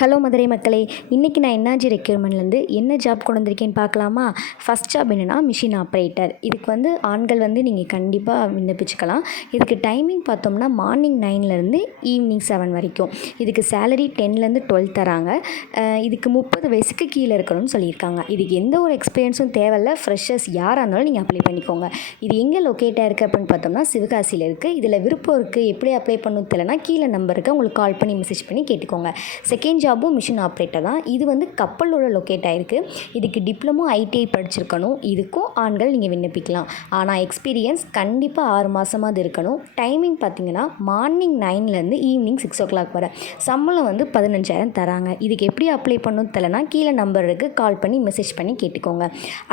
Hello Madurai மக்களே இன்றைக்கி நான் என்ஆர்ஜி ரெக்யூர்மெண்ட்லேருந்து என்ன ஜாப் கொண்டு வந்திருக்கேன்னு பார்க்கலாமா? ஃபஸ்ட் ஜாப் என்னென்னா மிஷின் ஆப்ரேட்டர் இதுக்கு வந்து ஆண்கள் வந்து நீங்கள் கண்டிப்பாக விண்ணப்பிச்சுக்கலாம். இதுக்கு டைமிங் பார்த்தோம்னா மார்னிங் நைன்லேருந்து ஈவினிங் செவன் வரைக்கும். இதுக்கு சேலரி டென்லேருந்து டுவெல் தராங்க. இதுக்கு முப்பது வயசுக்கு கீழே இருக்கணும்னு சொல்லியிருக்காங்க. இதுக்கு எந்த ஒரு எக்ஸ்பீரியன்ஸும் தேவையில்ல. ஃப்ரெஷர்ஸ் யாராக இருந்தாலும் நீங்கள் அப்ளை பண்ணிக்கோங்க. இது எங்கே லொக்கேட்டாக இருக்குது அப்படின்னு பார்த்தோம்னா சிவகாசியில் இருக்குது இதில் விருப்பம் இருக்குது எப்படி அப்ளை பண்ணணும் தெரியலனா கீழே நம்பருக்கு உங்களுக்கு கால் பண்ணி மெசேஜ் பண்ணி கேட்டுக்கோங்க. செகண்ட் ஜாப் ஜாபும் மிஷின் ஆப்ரேட்டர் தான். இது வந்து கப்பலோட லொக்கேட் ஆகிருக்கு இதுக்கு டிப்ளமோ ஐடிஐ படிச்சிருக்கணும். இதுக்கும் ஆண்கள் நீங்கள் விண்ணப்பிக்கலாம். ஆனால் எக்ஸ்பீரியன்ஸ் கண்டிப்பாக ஆறு மாதமாவது இருக்கணும். டைமிங் பார்த்தீங்கன்னா மார்னிங் நைன்லேருந்து ஈவினிங் சிக்ஸ் ஓ கிளாக் வர. சம்பளம் வந்து பதினஞ்சாயிரம் தராங்க. இதுக்கு எப்படி அப்ளை பண்ணணும் தெரியலனா கீழே நம்பருக்கு கால் பண்ணி மெசேஜ் பண்ணி கேட்டுக்கோங்க.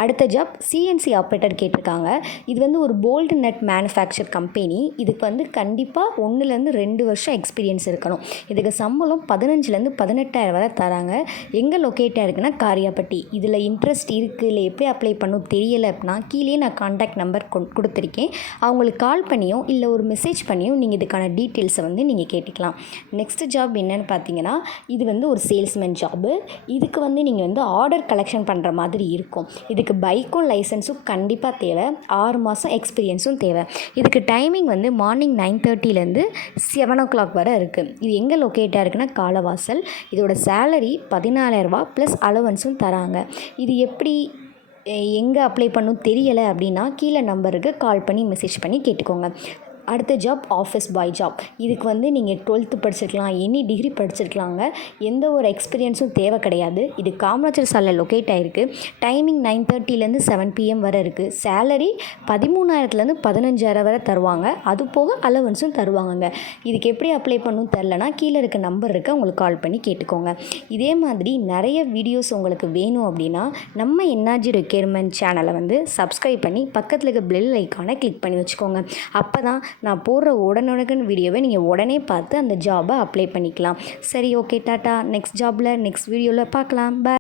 அடுத்த ஜாப் சிஎன்சி ஆப்ரேட்டர் கேட்டிருக்காங்க. இது வந்து ஒரு போல்டு நட் மேனுஃபேக்சர் கம்பெனி இதுக்கு வந்து கண்டிப்பாக ஒன்றுலேருந்து ரெண்டு வருஷம் எக்ஸ்பீரியன்ஸ் இருக்கணும். இதுக்கு சம்பளம் பதினஞ்சுலேருந்து பதினெட்டு பதினெட்டாயிரம் வரை தராங்க. எங்கே லொக்கேட்டாக இருக்குன்னா காரியாப்பட்டி. இதில் இன்ட்ரெஸ்ட் இருக்குது இல்லை எப்படி அப்ளை பண்ணும் தெரியலை அப்படின்னா கீழே நான் காண்டாக்ட் நம்பர் கொடுத்துருக்கேன். அவங்களுக்கு கால் பண்ணியோ இல்லை ஒரு மெசேஜ் பண்ணியும் நீங்கள் இதுக்கான டீட்டெயில்ஸை வந்து நீங்கள் கேட்டுக்கலாம். நெக்ஸ்ட் ஜாப் என்னன்னு பார்த்தீங்கன்னா இது வந்து ஒரு சேல்ஸ்மேன் ஜாபு இதுக்கு வந்து நீங்கள் வந்து ஆர்டர் கலெக்ஷன் பண்ணுற மாதிரி இருக்கும். இதுக்கு பைக்கும் லைசன்ஸும் கண்டிப்பாக தேவை. ஆறு மாதம் எக்ஸ்பீரியன்ஸும் தேவை. இதுக்கு டைமிங் வந்து மார்னிங் நைன் தேர்ட்டிலேருந்து செவன் ஓ கிளாக் வரை இருக்குது இது எங்கே லொக்கேட்டாக இருக்குன்னா காலவாசல். இதோட சேலரி பதினாலாயிரரூபா ப்ளஸ் அலவன்ஸும் தராங்க. இது எப்படி எங்கே அப்ளை பண்ணும் தெரியலை அப்படின்னா கீழே நம்பருக்கு கால் பண்ணி மெசேஜ் பண்ணி கேட்டுக்கோங்க. அடுத்த ஜாப் ஆஃபீஸ் பாய் ஜாப் இதுக்கு வந்து நீங்கள் டுவெல்த்து படிச்சிருக்கலாம் எனி டிகிரி படிச்சிருக்கலாங்க. எந்த ஒரு எக்ஸ்பீரியன்ஸும் தேவை கிடையாது. இது காமராஜர் சாலை லொக்கேட் ஆகிருக்கு டைமிங் நைன் தேர்ட்டிலேருந்து செவன் பிஎம் வரை இருக்குது சேலரி பதிமூணாயிரத்துலேருந்து பதினஞ்சாயிரம் வரை தருவாங்க. அது போக அலவன்ஸும் தருவாங்கங்க. இதுக்கு எப்படி அப்ளை பண்ணணும் தெரிலனா கீழே இருக்க நம்பர் இருக்குது உங்களுக்கு கால் பண்ணி கேட்டுக்கோங்க. இதே மாதிரி நிறைய வீடியோஸ் உங்களுக்கு வேணும் அப்படின்னா நம்ம என்ஆர்ஜி ரெக்யர்மெண்ட் சேனலை வந்து சப்ஸ்கிரைப் பண்ணி பக்கத்தில் இருக்க பெல் ஐக்கானை கிளிக் பண்ணி வச்சுக்கோங்க. அப்போ தான் நான் போடுற உடனுடன் வீடியோவை நீங்கள் உடனே பார்த்து அந்த ஜாபை அப்ளை பண்ணிக்கலாம். சரி ஓகே டாட்டா. நெக்ஸ்ட் ஜாபில் நெக்ஸ்ட் வீடியோவில் பார்க்கலாம். பாய்